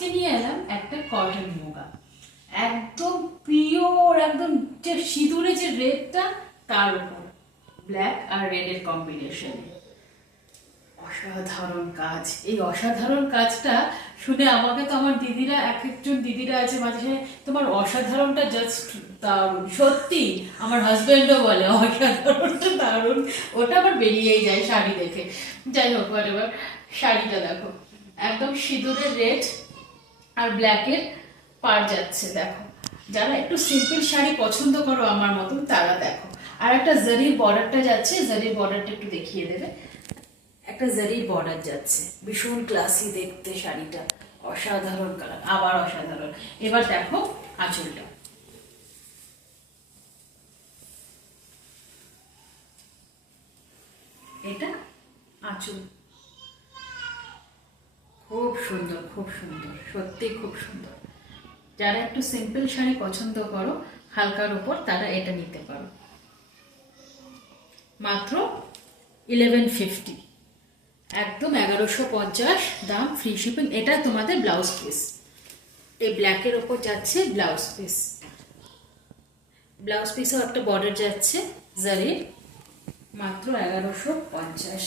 আজকে নিয়ে এলাম একটা কটন মুগা, একদম পিওর, একদম যে সিঁদুরে যে রেডটা তার উপর ব্ল্যাক আর রেডের কম্বিনেশনে অসাধারণ কাজ। এই অসাধারণ কাজটা শুনে আমাকে তো আমার দিদিরা, এক একজন দিদিরা আছে মাঝে, তোমার অসাধারণটা জাস্ট দারুণ। সত্যি আমার হাজবেন্ডও বলে অসাধারণটা দারুণ, ওটা আবার বেরিয়েই যায় শাড়ি দেখে। যাই হোক, এবার শাড়িটা দেখো, একদম সিঁদুরের রেড আর ব্ল্যাকের পার যাচ্ছে। দেখো, যারা একটু সিম্পল শাড়ি পছন্দ করো আমার মতন তারা দেখো। আর একটা জারির বর্ডারটা যাচ্ছে, জারির বর্ডারটা একটু দেখিয়ে দেবে। একটা জারির বর্ডার যাচ্ছে, ভীষণ ক্লাসি দেখতে শাড়িটা, অসাধারণ কালার, আবার অসাধারণ। এবার দেখো আঁচলটা, এটা আঁচল, খুব সুন্দর, খুব সুন্দর, সত্যি খুব সুন্দর। যারা একটু সিম্পল শাড়ি পছন্দ করো হালকার উপর, তারা এটা নিতে পারো। মাত্র 1150, একদম 1150 দাম, ফ্রি শিপিং। এটা তোমাদের ব্লাউজ পিস, এই ব্ল্যাকের ওপর যাচ্ছে ব্লাউজ পিস। ব্লাউজ পিসও একটা বর্ডার যাচ্ছে জারির, মাত্র 1150।